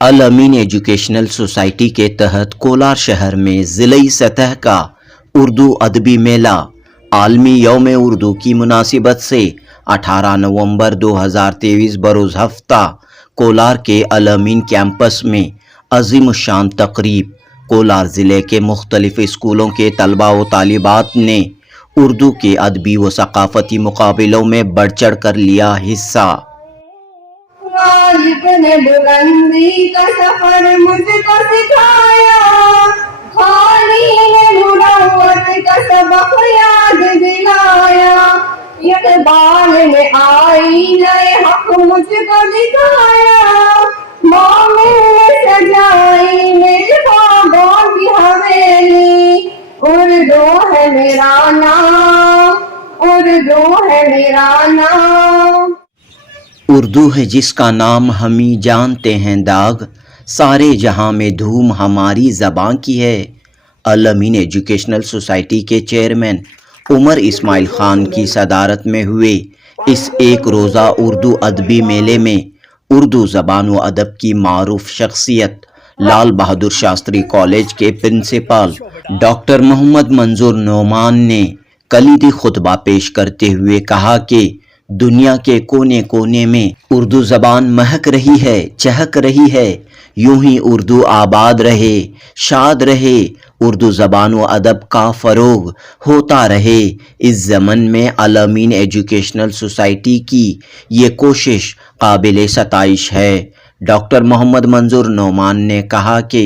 अल अमीन educational society के तहत कोलार शहर में ज़िली सतह का उर्दू अदबी मेला आलमी यौम उर्दू की मुनासिबत से 18 नवंबर 2023 बरोज़ हफ्ता कोलार के अल अमीन कैंपस में अज़ीमुश्शान तकरीब कोलार ज़िले के मुख्तलिफ स्कूलों के तलबा व तालिबात ने उर्दू के अदबी व सकाफ़ती मुकाबलों में बढ़ चढ़ कर लिया हिस्सा। ने बुलंदी का सफर मुझको सिखाया, खाली ने मुरव्वत का सबक याद दिलाया, इक़बाल ने आईने हक मुझको दिखाया, मोमिन ने सजाई मेरे ख्वाबों की हवेली, उर्दू है मेरा नाम, उर्दू है मेरा नाम। उर्दू है जिसका नाम हम ही जानते हैं दाग, सारे जहां में धूम हमारी ज़बां की है। अल अमीन एजुकेशनल सोसाइटी के चेयरमैन उमर इस्माइल ख़ान की सदारत में हुए इस एक रोज़ा उर्दू अदबी मेले में उर्दू ज़बान व अदब की मारूफ शख्सियत लाल बहादुर शास्त्री कॉलेज के प्रिंसिपल डॉक्टर मोहम्मद मंजूर नोमान ने कलीदी खुतबा पेश करते हुए कहा कि दुनिया के कोने कोने में उर्दू ज़बान महक रही है, चहक रही है। यूं ही उर्दू आबाद रहे, शाद रहे, उर्दू ज़बान व अदब का फ़रोग होता रहे। इस ज़मन में अल अमीन एजुकेशनल सोसाइटी की ये कोशिश काबिल सताइश है। डॉक्टर मोहम्मद मंजूर नोमान ने कहा कि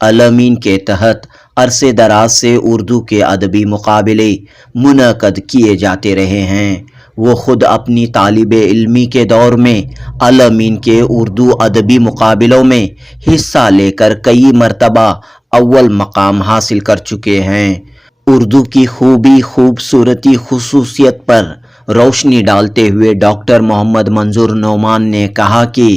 अल अमीन के तहत अरसे दराज से उर्दू के अदबी मुकाबले मुनक़द किए जाते रहे हैं। वो ख़ुद अपनी तालिबे इल्मी के दौर में अल अमीन के उर्दू अदबी मुकाबलों में हिस्सा लेकर कई मरतबा अव्वल मकाम हासिल कर चुके हैं। उर्दू की खूबी खूबसूरती खुसूसियत पर रोशनी डालते हुए डॉक्टर मोहम्मद मंजूर नोमान ने कहा कि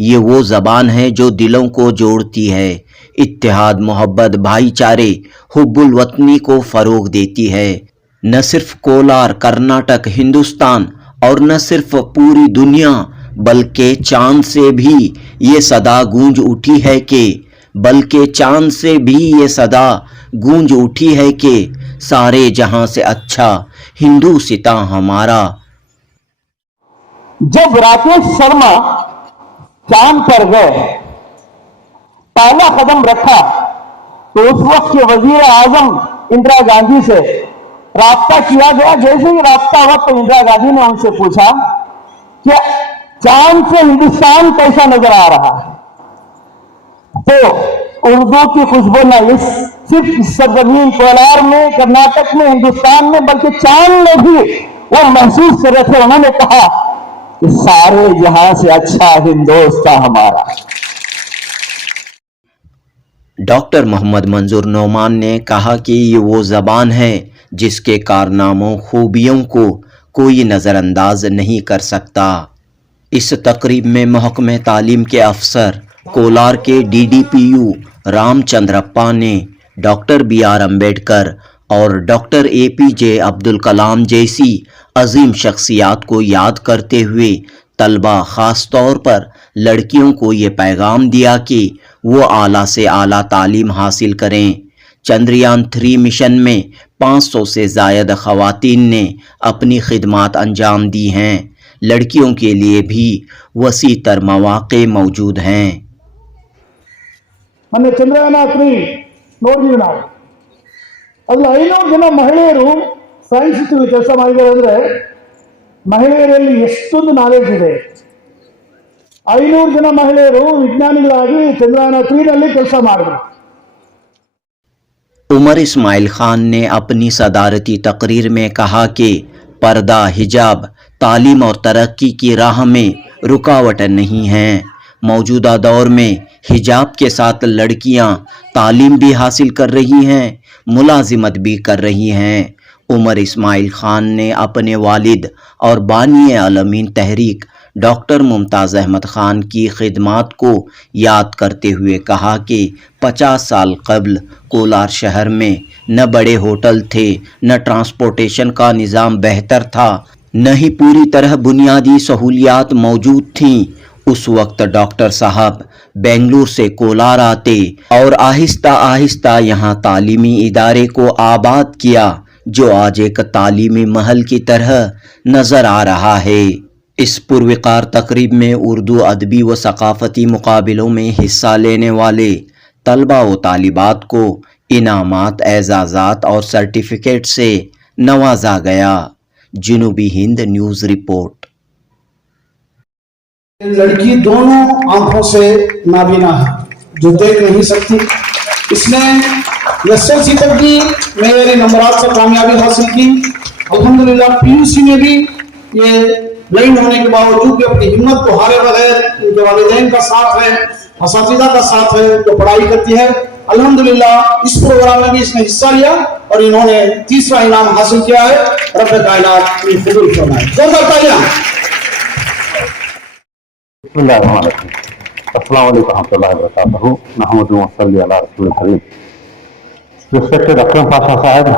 ये वो ज़बान है जो दिलों को जोड़ती है, इत्तेहाद, मोहब्बत, भाईचारे, हुब्बुल वतनी को फ़रोग देती है। न सिर्फ कोलार, कर्नाटक, हिंदुस्तान और न सिर्फ पूरी दुनिया बल्कि चांद से भी ये सदा गूंज उठी है कि सारे जहां से अच्छा हिंदुस्तां हमारा। जब राकेश शर्मा चांद पर गए, पहला कदम रखा तो उस वक्त के वजीर आजम इंदिरा गांधी से राब्ता किया गया। जैसे ही राब्ता हुआ तो इंदिरा गांधी ने उनसे पूछा कि चांद से हिंदुस्तान कैसा नजर आ रहा है। तो उर्दू की खुशबू न सिर्फ सरजमीन कोलार में, कर्नाटक में, हिंदुस्तान में, बल्कि चांद में भी वो महसूस कर रहे थे। उन्होंने कहा कि सारे जहां से अच्छा हिंदुस्तान हमारा। डॉक्टर मोहम्मद मंजूर नोमान ने कहा कि ये वो ज़बान है जिसके कारनामों खूबियों को कोई नज़रअंदाज नहीं कर सकता। इस तकरीब में महकमे तालीम के अफसर कोलार के DDPU रामचंद्रप्पा ने डॉक्टर BR अम्बेडकर और डॉक्टर APJ अब्दुल कलाम जैसी अजीम शख्सियात को याद करते हुए तलबा ख़ास तौर पर लड़कियों को ये पैगाम दिया कि वो आला से आला तालीम हासिल करें। चंद्रयान 3 मिशन में 500 से ज़ायद ख़वातीन ने अपनी खिदमात अंजाम दी हैं। लड़कियों के लिए भी वसी तर मौक़े मौजूद हैं। ಮೊನ್ನೆ ಚಂದ್ರಯಾನ 3 ನೋಡಿದ್ವಿ ನಾವು. ಅಲ್ಲಿ 500 ಜನ ಮಹಿಳೆಯರು ಸೈನ್ಸ್ ಸಿಟಿಯಲ್ಲಿ ಕೆಲಸ ಮಾಡಿದ್ದಾರೆ. ಅಂದರೆ ಮಹಿಳೆಯರಲ್ಲಿ ಎಷ್ಟೊಂದು ನಾಲೆಜ್ ಇದೆ. 500 ಜನ ಮಹಿಳೆಯರು ವಿಜ್ಞಾನಿಗಳಾಗಿ ಚಂದ್ರಯಾನ 3 ನಲ್ಲಿ ಕೆಲಸ ಮಾಡಿದ್ರು। उमर इस्माइल ख़ान ने अपनी सदारती तकरीर में कहा कि पर्दा, हिजाब, तालीम और तरक्की की राह में रुकावट नहीं हैं। मौजूदा दौर में हिजाब के साथ लड़कियां तालीम भी हासिल कर रही हैं, मुलाजिमत भी कर रही हैं। उमर इस्माइल ख़ान ने अपने वालिद और बानी अल अमीन तहरीक डॉक्टर मुमताज़ अहमद ख़ान की खिदमात को याद करते हुए कहा कि 50 साल कबल कोलार शहर में न बड़े होटल थे, न ट्रांसपोर्टेशन का निज़ाम बेहतर था, न ही पूरी तरह बुनियादी सहूलियात मौजूद थीं। उस वक्त डॉक्टर साहब बेंगलुरु से कोलार आते और आहिस्ता आहिस्ता यहाँ तालीमी इदारे को आबाद किया जो आज एक तालीमी महल की तरह नज़र आ रहा है। इस पुरवकार तकरीब में उर्दू अदबी व सकाफ़ती मुकाबलों में हिस्सा लेने वाले तलबा व तालिबात को इनामात, एजाज़ात और सर्टिफिकेट से नवाजा गया। जनूबी हिंद न्यूज़ रिपोर्ट। लड़की दोनों आंखों से नाबीना है, जो देख नहीं सकती। इसने एसएलसी तक भी मेरे नंबरात से कामयाबी हासिल की। अल्हम्दुलिल्लाह पीयूसी में भी ये ब्लाइंड होने के बावजूद भी अपनी हिम्मत को हारे बगैर, इनके वालिदैन का साथ है, असातिज़ा का साथ है, जो पढ़ाई करती है। अल्हम्दुलिल्लाह इस प्रोग्राम में भी इसने हिस्सा लिया और इन्होंने तीसरा इनाम हासिल किया है। रब कायनात इन्हें कबूल फरमाए। जोरदार तालियां। Respected Akram Pasha Sahib,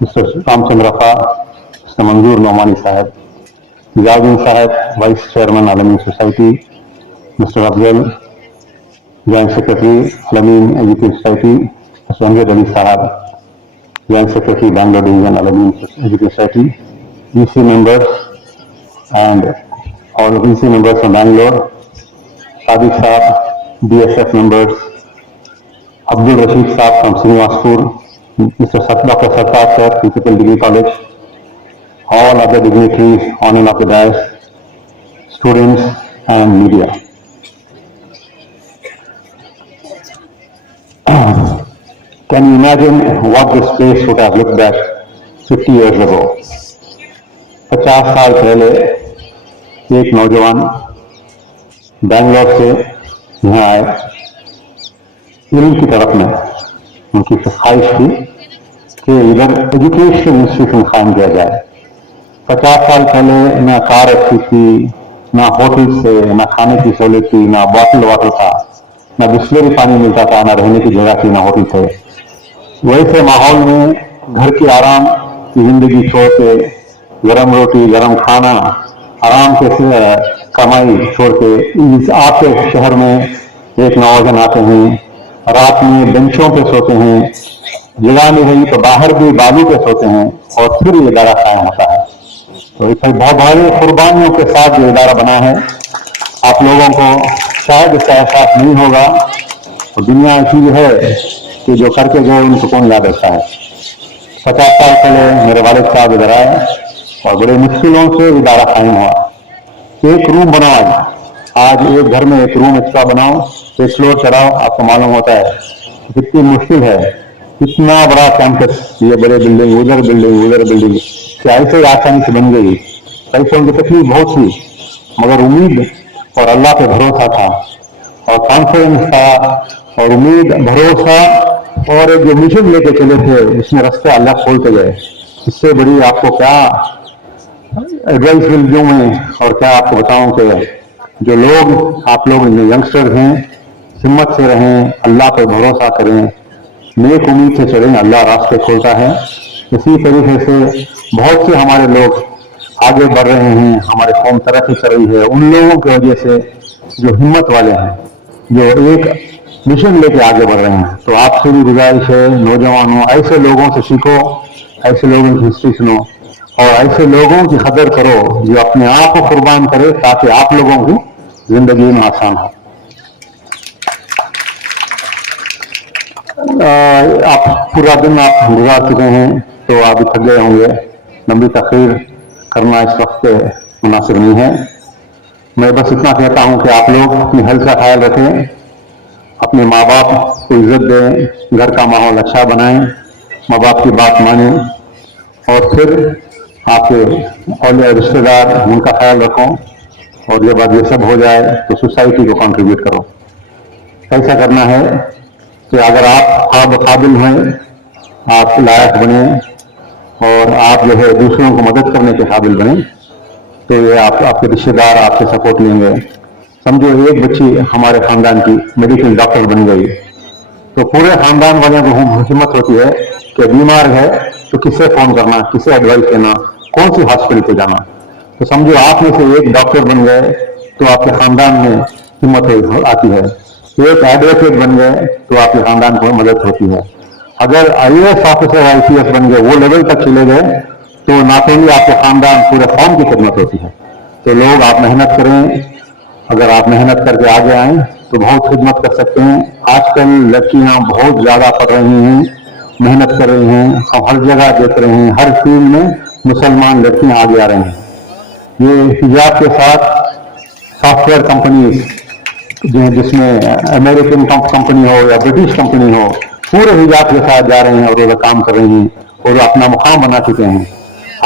Mr. Ramchandra Kha, Mr. Manzoor Nomani Sahib, Ziauddin Sahib, Vice Chairman Alamin Society, Mr. Afzal, Joint Secretary Alamin Education Society, Mr. Amjad Ali Sahib, Joint Secretary Bangalore Division Alamin Education Society, EC members and all EC members from Bangalore, Sadiq Sahib, DSF members, Abdul Rashid Sahib from Srinivaspur, Mr. Dr. Sarkar Sir, Principal Degree College, all other dignitaries on and off the dais, students and media. Can you imagine what this place would have looked like 50 years ago? 50 साल पहले एक नौजवान बैंगलोर से यहाँ आए। इल्म की तरफ में उनकी ख्वाहिश थी कि इधर एजुकेशन इंस्टीट्यूशन कायम किया जाए। 50 साल पहले ना कार अच्छी थी, ना होटल से, ना खाने की सहूलियत थी, ना बॉटल वाटर था, ना बिस्लरी पानी मिलता था, ना रहने की जगह थी, ना होटल थे। वैसे माहौल में घर की आराम की जिंदगी छोड़ के गरम रोटी, गरम खाना, आराम से कमाई छोड़ के इस आपके शहर में एक नौजवान आते हैं, रात में बेंचों पे सोते हैं, जगह नहीं रही तो बाहर भी बालू पे सोते हैं और फिर ये इदारा कायम होता है। तो इस बहुत भारी कुर्बानियों के साथ जो इदारा बना है, आप लोगों को शायद इसका एहसास नहीं होगा। तो दुनिया ऐसी है कि जो करके गए उनको कौन याद रखता है। 50 साल पहले मेरे वालिद साहब इधर आए और बड़े मुश्किलों से इदारा कायम हुआ। एक रूम बनाओ, आज एक घर में एक रूम एक्स्ट्रा बनाओ, एक फ्लोर चढ़ाओ, आपको मालूम होता है कितनी मुश्किल है। इतना बड़ा कैंपस, ये बड़े बिल्डिंग, उधर बिल्डिंग, क्या ऐसे आसानी से बन गई। पैसों की तकलीफ बहुत थी, मगर उम्मीद और अल्लाह पे भरोसा था और कॉन्फिडेंस था और उम्मीद, भरोसा और एक जो मिशन लेके चले थे, उसमें रास्ते अल्लाह खोलते गए। इससे बड़ी आपको क्या एडवाइस मिल दूं मैं और क्या आपको बताऊं कि जो लोग, आप लोग यंगस्टर हैं, हिम्मत से रहें, अल्लाह पर भरोसा करें, नेक उम्मीद से चलें, अल्लाह रास्ते खोलता है। इसी तरीके से बहुत से हमारे लोग आगे बढ़ रहे हैं, हमारे कौम तरक्की कर रही है, उन लोगों की वजह से जो हिम्मत वाले हैं, जो एक मिशन लेके आगे बढ़ रहे हैं। तो आपसे भी गुजारिश है, नौजवानों, ऐसे लोगों से सीखो, ऐसे लोगों की हिस्ट्री सुनो और ऐसे लोगों की कदर करो जो अपने आप को कुर्बान करे ताकि आप लोगों की जिंदगी में आसान हो। आप पूरा दिन आप गुजार चुके हैं तो आप थक गए होंगे। लंबी तकरीर करना इस वक्त मुनासिब नहीं है। मैं बस इतना कहता हूं कि आप लोग अपनी हेल्थ का ख्याल रखें, अपने माँ बाप को इज्जत दें, घर का माहौल अच्छा बनाएं, माँ बाप की बात मानें और फिर आपके और रिश्तेदार, उनका ख्याल रखो और जब ये सब हो जाए तो सोसाइटी को कंट्रीब्यूट करो। ऐसा करना है कि अगर आप काबिल हैं, आप लायक बने और आप जो है दूसरों को मदद करने के काबिल बने तो ये आपके रिश्तेदार आपसे सपोर्ट लेंगे। समझो एक बच्ची हमारे खानदान की मेडिकल डॉक्टर बन गई तो पूरे खानदान वालों को हिम्मत होती है कि बीमार है तो किससे फोन करना, किससे एडवाइस लेना, कौन सी हॉस्पिटल पे जाना। तो समझो आप में से एक डॉक्टर बन गए तो आपके खानदान में हिम्मत आती है। एक एडवोकेट बन गए तो आपके खानदान को मदद होती है। अगर IAS ऑफिसर IPS बन गए, वो लेवल तक चले गए, तो नातेली आपके खानदान पूरे कौम की खिदमत होती है। तो लोग आप मेहनत करें, अगर आप मेहनत करके आगे आए तो बहुत खिदमत कर सकते हैं। आजकल लड़कियां बहुत ज्यादा पढ़ रही हैं, मेहनत कर रही हैं, हम हर जगह देख रहे हैं, हर फील्ड में मुसलमान लड़कियां आगे आ रही हैं। ये हिजाब के साथ सॉफ्टवेयर कंपनीज जिसमें अमेरिकन कंपनी हो या ब्रिटिश कंपनी हो, पूरे हिजाब के साथ जा रहे हैं और वो काम कर रही हैं और अपना मुकाम बना चुके हैं।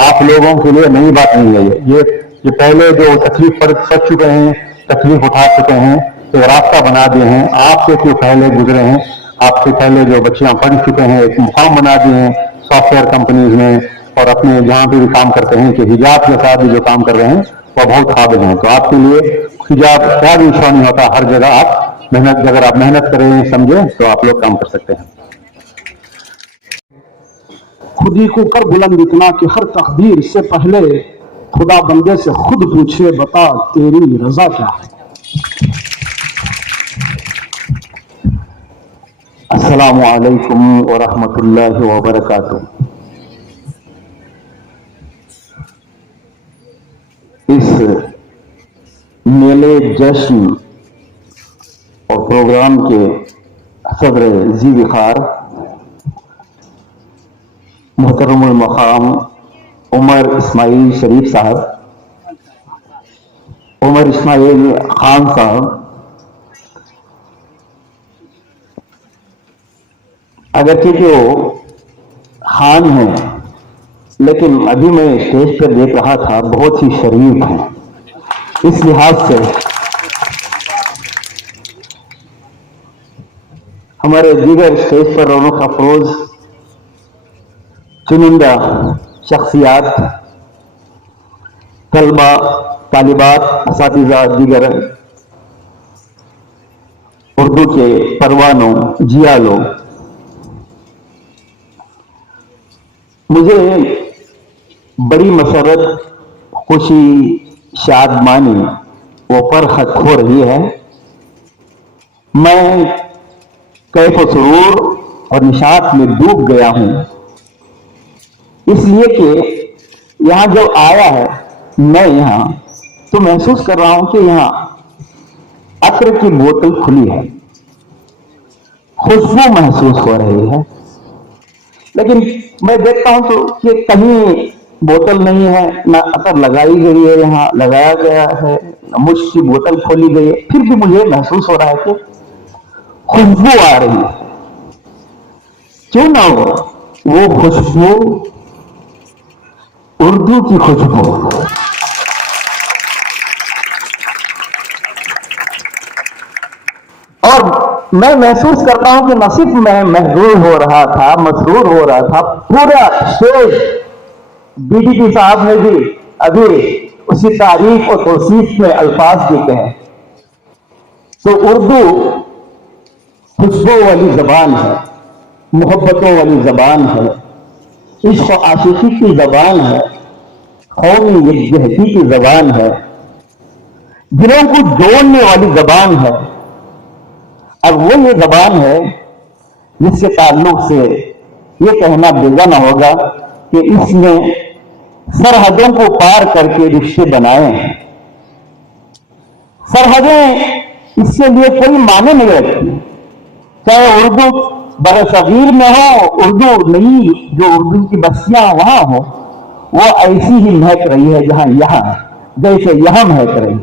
आप लोगों के लिए नई बात नहीं है ये पहले जो तकलीफ पड़ चुके हैं, तकलीफ उठा चुके हैं, तो रास्ता बना दिए हैं। आपसे जो पहले गुजरे हैं, आपसे पहले जो बच्चियां पढ़ चुके हैं, एक मुकाम बना दिए हैं सॉफ्टवेयर कंपनीज में, और अपने जहां पे भी काम करते हैं कि हिजाब के साथ भी जो काम कर रहे हैं वो बहुत काबिल हैं। तो आपके लिए हिजाब क्या भी इशू नहीं होता, हर जगह आप मेहनत, अगर आप मेहनत करें समझे तो आप लोग काम कर सकते हैं। खुदी को कर बुलंद इतना कि हर तकदीर से पहले खुदा बंदे से खुद पूछे, बता तेरी रजा क्या है। अस्सलामु अलैकुम व रहमतुल्लाहि व बरकातुहू। इस मेले, जश्न और प्रोग्राम के सदर जी विखार मोहतरमुल मकाम उमर इस्माइल शरीफ साहब, उमर इस्माइल खान साहब, अगरचे जो खान हैं, लेकिन अभी मैं स्टेज पर देख रहा था बहुत ही शरीफ हैं। इस लिहाज से हमारे दीगर स्टेज पर रौनक अफरोज चुनिंदा शख्सियात, तलबा, तालिबात, असातिज़ा, दीगर उर्दू के परवानों, जियालों, मुझे बड़ी मसरत, खुशी, शादमानी वो फरहत हो रही है। मैं कैफ सुरूर और निशात में डूब गया हूं, इसलिए कि यहां जब आया है मैं यहां, तो महसूस कर रहा हूं कि यहां अत्र की बोतल खुली है, खुशबू महसूस हो रही है, लेकिन मैं देखता हूं तो कि कहीं बोतल नहीं है, ना अतर लगाई गई है, यहाँ लगाया गया है, मुझ की बोतल खोली गई है, फिर भी मुझे महसूस हो रहा है कि खुशबू आ रही है। क्यों ना हो वो खुशबू उर्दू की खुशबू। और मैं महसूस करता हूं कि न सिर्फ मैं महजूर हो रहा था, मसरूर हो रहा था, पूरा स्टेज BDP साहब ने भी अभी उसी तारीफ और तौसीफ में अल्फाज देते हैं। तो उर्दू खुशबू वाली जबान है, मोहब्बतों वाली जबान है, इश्क और आशिकी की जबान है, कौमी यकजहती की जबान है, दिलों को जोड़ने वाली जबान है। अब वो ये जबान है जिसके ताल्लुक से ये कहना बेगाना होगा कि इसने सरहदों को पार करके रिश्ते बनाए हैं। सरहदें इसके लिए कोई माने नहीं रखती, चाहे उर्दू बरसगीर में हो, उर्दू नई जो उर्दू की बस्तियां वहां हो, वो ऐसी ही महक रही है जहां यहां, जैसे यहां महक रही।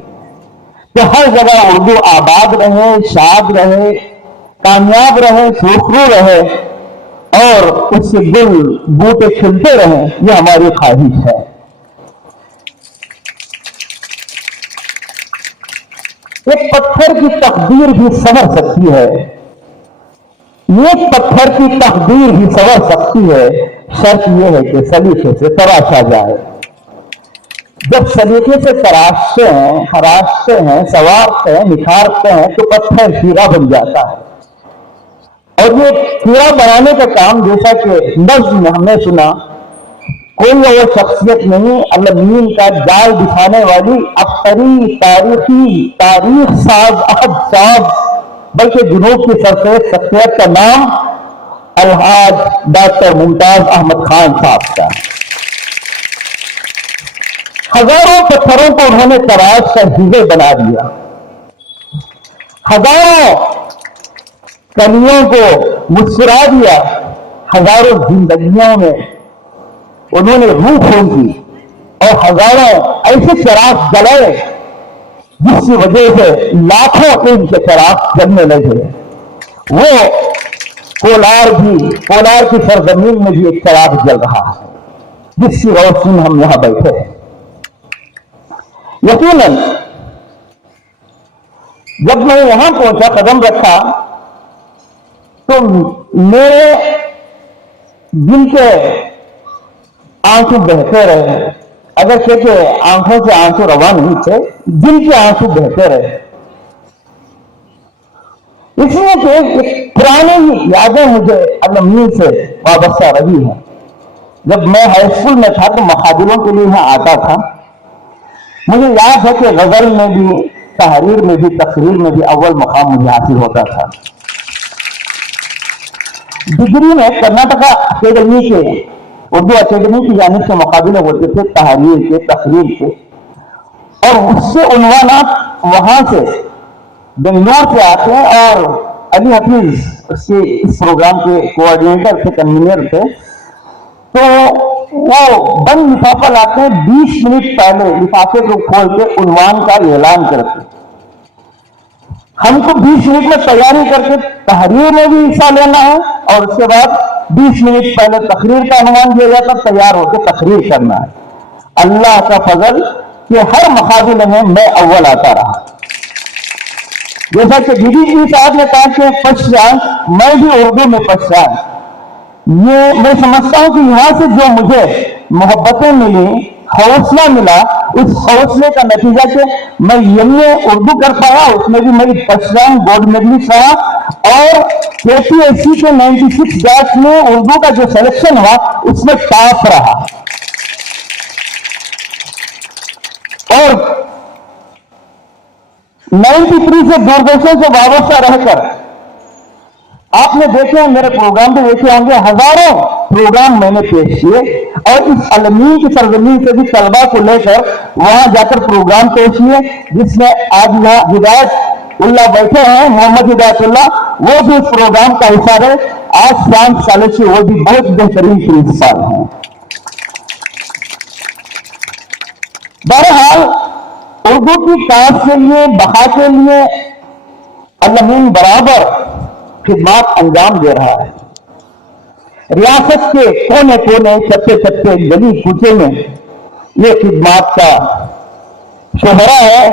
तो हर जगह उर्दू आबाद रहे, शाद रहे, कामयाब रहे, सुरखरू रहे और उससे गुल बूटे खिलते रहे, ये हमारी ख्वाहिश है। एक पत्थर की तकदीर भी संवर सकती है, एक पत्थर की तकदीर भी संवर सकती है, शर्त यह है कि सलीके से तराशा जाए। जब सलीके से तराशते हैं, खराशते हैं, संवारते हैं, निखारते हैं, तो पत्थर हीरा बन जाता है। और ये हीरा बनाने का काम, जैसा कि नज़्म में हमने सुना, कोई वो शख्सियत नहीं अलमीन का जाल बिछाने वाली अब عبقری تاریخ ساز عہد ساز بلکہ جنوب کی سرفیز شخصیت کا نام الحاج ڈاکٹر ممتاز احمد خان صاحب کا. ہزاروں پتھروں کو انہوں نے تراش کر ہیرے بنا دیا. ہزاروں کلیوں کو مسکرا دیا. ہزاروں زندگیوں میں انہوں نے روح کھول دی اور ہزاروں ایسے چراغ جلائے جس کی وجہ سے لاکھوں ان کے چراغ جلنے لگے. وہ کولار کی سرزمین میں بھی ایک چراغ جل رہا ہے جس کی روشنی میں ہم یہاں بیٹھے ہیں. یقیناً جب میں یہاں پہنچا قدم رکھا تو میرے دل کے آنسو بہتے رہے. اگر کہ آنکھوں سے آنسو رواں نہیں تھے, دل کے آنسو بہتے رہے. اس لیے کہ پرانی یادیں مجھے المین سے وابستہ رہی ہیں. جب میں ہائی اسکول میں تھا تو مقابلوں کے لیے یہاں آتا تھا. مجھے یاد ہے کہ غزل میں بھی, تحریر میں بھی, تقریر میں بھی اول مقام مجھے حاصل ہوتا تھا. ڈگری میں کرناٹکا اکیڈمی کے, اردو اکیڈمی کی جانب سے مقابلے ہوتے تھے تحریر کے, تقریر کے, اور اس سے عنوانات وہاں سے بنگلور سے آتے ہیں. اور علی حفیظ اس پروگرام کے کوآرڈینیٹر تھے, کنوینر تھے. تو وہ بند لفافہ لاتے ہیں, 20 منٹ پہلے لفافے کو کھول کے عنوان کا اعلان کرتے. ہم کو 20 منٹ میں تیاری کر کے تحریر میں بھی حصہ لینا ہے اور اس کے بعد 20 منٹ پہلے تقریر کا عنوان دیا جاتا, تیار ہو کے تقریر کرنا ہے. اللہ کا فضل کہ ہر مقابلے میں میں اول آتا رہا. جیسا کہ بی بی جی صاحب نے کہا کہ فرسٹ رینک, میں بھی اردو میں فرسٹ رینک. یہ میں سمجھتا ہوں کہ یہاں سے جو مجھے محبتیں ملی, حوصلہ ملا, اس حوصلے کا نتیجہ کہ میں یہ اردو کر پایا, اس میں بھی میری فرسٹ رینک گولڈ میڈلسٹ رہا. اور KPSC کے 96 بیچ میں اردو کا جو سلیکشن ہوا اس میں ٹاپ رہا. اور 93 سے دوردرشن سے وابستہ رہ کر آپ نے دیکھے, میرے پروگرام بھی دیکھے ہوں گے, ہزاروں پروگرام میں نے پیش کیے. اور اس المین کی سرزمین سے بھی طلبا کو لے کر وہاں جا کر پروگرام پیش کیے, جس میں آج یہاں ہدایت اللہ بیٹھے ہیں, محمد ہدایت اللہ, وہ بھی اس پروگرام کا حصہ رہے. آج 5 سال سے وہ بھی بہت بہترین پرنسپل ہیں. بہرحال اردو کی کاج کے لیے, بقا کے لیے المین برابر خدمات انجام دے رہا ہے. ریاست کے کونے کونے, چپے چپے, گلی کوچے میں یہ خدمات کا شہرا ہے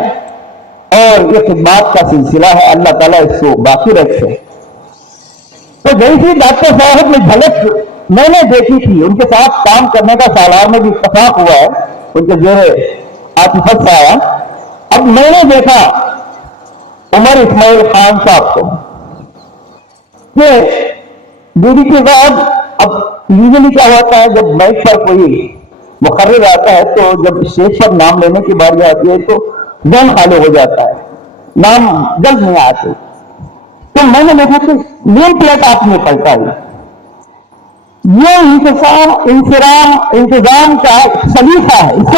اور یہ خدمات کا سلسلہ ہے. اللہ تعالیٰ اس کو باقی رکھے. تو جیسی ڈاکٹر صاحب میں جھلک میں نے دیکھی تھی, ان کے ساتھ کام کرنے کا سالار میں بھی اتفاق ہوا ہے, ان کے زیر عاطفت سے آیا. اب میں نے دیکھا عمر اسماعیل خان صاحب کو کہ ڈیوٹی کے بعد, اب یوزلی کیا ہوتا ہے جب مائک پر کوئی مقرر آتا ہے تو جب اسٹیج پر نام لینے کی باری آتی ہے تو ذہن خالی ہو جاتا ہے, نام جلد نہیں آتے. تو میں نے دیکھا کہ نیم پلیٹ آپ نے پلٹائی. یہ انتظام کا سلیقہ ہے. اس کو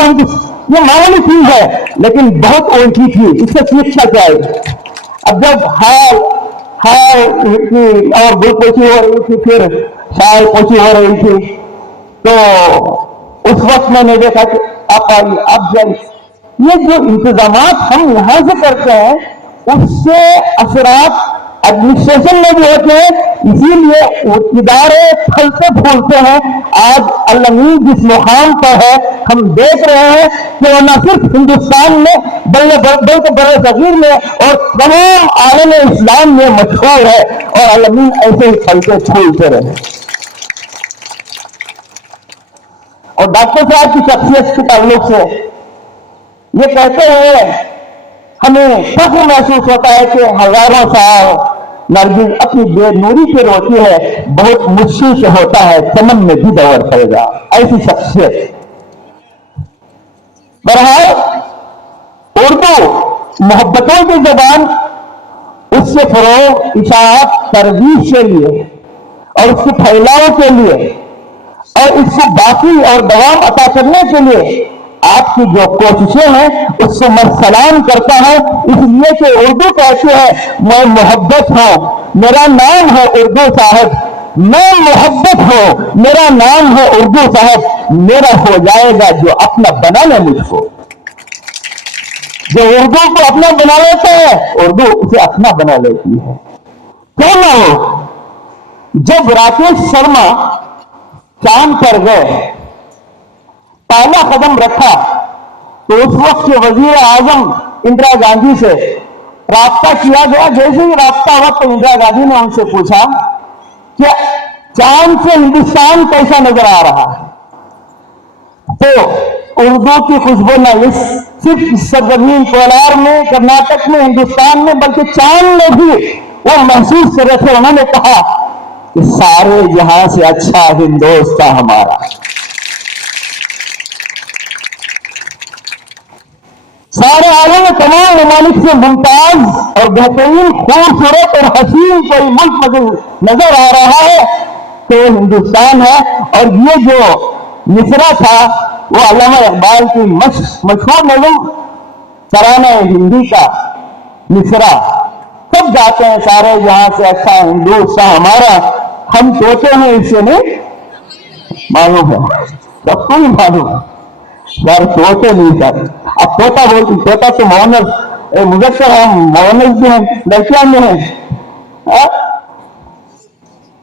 یہ معمولی چیز ہے لیکن بہت اونچی تھی, اس سے سیکھنا چاہیے. اب جب اور گل پوچھی ہو رہی تھی, پھر شاعر پوچھی ہو رہی تھی, تو اس وقت میں نے دیکھا کہ آپ آئیے, آپ جائیے. یہ جو انتظامات ہم یہاں سے کرتے ہیں اس سے اثرات ایڈمنسٹریشن میں بھی ہوتے ہیں. اسی لیے ادارے پھلتے پھولتے ہیں. آج المین جس مقام پر ہے ہم دیکھ رہے ہیں کہ وہ نہ صرف ہندوستان میں بلکہ بر صغیر میں اور تمام عالم اسلام میں مشہور ہے. اور المین ایسے ہی پھلتے پھولتے رہے. اور ڈاکٹر صاحب کی شخصیت کے تعلق سے یہ کہتے ہیں ہمیں فخر محسوس ہوتا ہے کہ ہزاروں سال نرگس اپنی بے نوری پہ روتی ہے, بہت مشکل سے ہوتا ہے چمن میں بھی دور پڑے گا. ایسی شخصیت. بہرحال محبتوں کی زبان، اس سے فروغ، اشاعت، ترویج کے لیے اور اس کے پھیلاؤ کے لیے اور اس کو باقی اور دوام عطا کرنے کے لیے آپ کی جو کوششیں ہیں اس سے میں سلام کرتا ہوں، اس لیے کہ اردو کہتے ہیں میں محبت ہوں، میرا نام ہے اردو صاحب، میں محبت ہوں، میرا نام ہے اردو صاحب، میرا ہو جائے گا جو اپنا بنا لے مجھ کو۔ جو اردو کو اپنا بنا لیتا ہے اردو اسے اپنا بنا لیتی ہے۔ کیوں نہ ہو؟ جب راکیش شرما چاند پر گئے، پہلا قدم رکھا تو اس وقت کے وزیر اعظم اندرا گاندھی سے رابطہ کیا گیا۔ جیسے ہی رابطہ ہوا تو اندرا گاندھی نے ان سے پوچھا کہ چاند سے ہندوستان کیسا نظر آ رہا ہے؟ تو اردو کی خوشبو نہ صرف سرزمین کولار میں، کرناٹک میں، ہندوستان میں، بلکہ چاند میں بھی وہ محسوس کر رہے تھے۔ انہوں نے کہا کہ سارے جہاں سے اچھا ہندوستان ہمارا، سارے عالم میں تمام ممالک سے ممتاز اور بہترین، خوبصورت اور حسین کوئی ملک نظر آ رہا ہے تو ہندوستان ہے۔ اور یہ جو مصرع تھا وہ علامہ اقبال کی مشہور نظم ترانہ ہندی کا مصرع، سب گاتے ہیں سارے جہاں سے اچھا ہندوستان ہمارا، ہم طوطے ہیں اس سے نہیں معلوم ہے، سب کو ہی معلوم ہے یار، طوطے نہیں سر۔ اب طوطا بولتی، طوطا تو مونس مذکر ہے، مونس بھی ہیں، لڑکیاں بھی ہیں،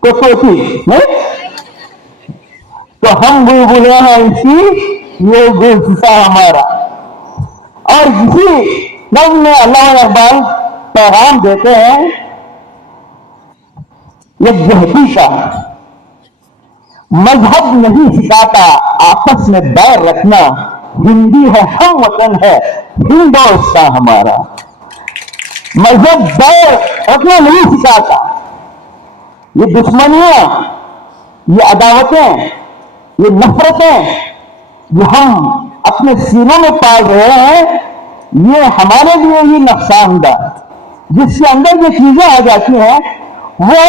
تو طوطی نہیں، تو ہم بھی بولے ہیں اسی یہ گلسا ہمارا۔ اور اسی نظم میں علامہ اقبال پیغام دیتے ہیں یکجہتی کا، مذہب نہیں سکھاتا آپس میں بیر رکھنا، ہندی ہے ہم وطن ہے ہندوستان ہمارا۔ مذہب بیر رکھنا نہیں سکھاتا، یہ دشمنیاں، یہ عداوتیں، یہ نفرتیں جو ہم اپنے سینوں میں پال رہے ہیں یہ ہمارے لیے ہی نقصان دہ، جس کے اندر یہ چیزیں آ جاتی ہیں وہ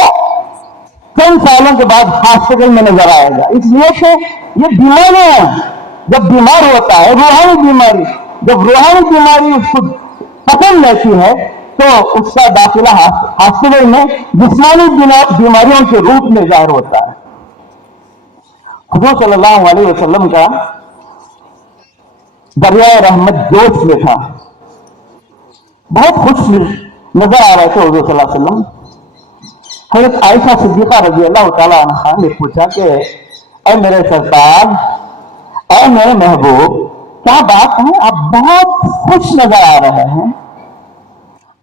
چند سالوں کے بعد ہاسپٹل میں نظر آئے گا۔ اس لیے کہ یہ بیماریاں، جب بیمار ہوتا ہے روحانی بیماری، جب روحانی بیماری اس کو پکڑ لیتی ہے تو اس کا داخلہ ہاسپٹل میں جسمانی بیماریوں کے روپ میں ظاہر ہوتا ہے۔ حضور صلی اللہ علیہ وسلم کا دریائے رحمت جوش میں تھا، بہت خوش نظر آ رہے تھے حضور صلی اللہ علیہ وسلم۔ حضرت عائشہ صدیقہ رضی اللہ تعالی عنہا نے پوچھا کہ اے میرے سرتاج، اے میرے محبوب، کیا بات ہے آپ بہت خوش نظر آ رہے ہیں،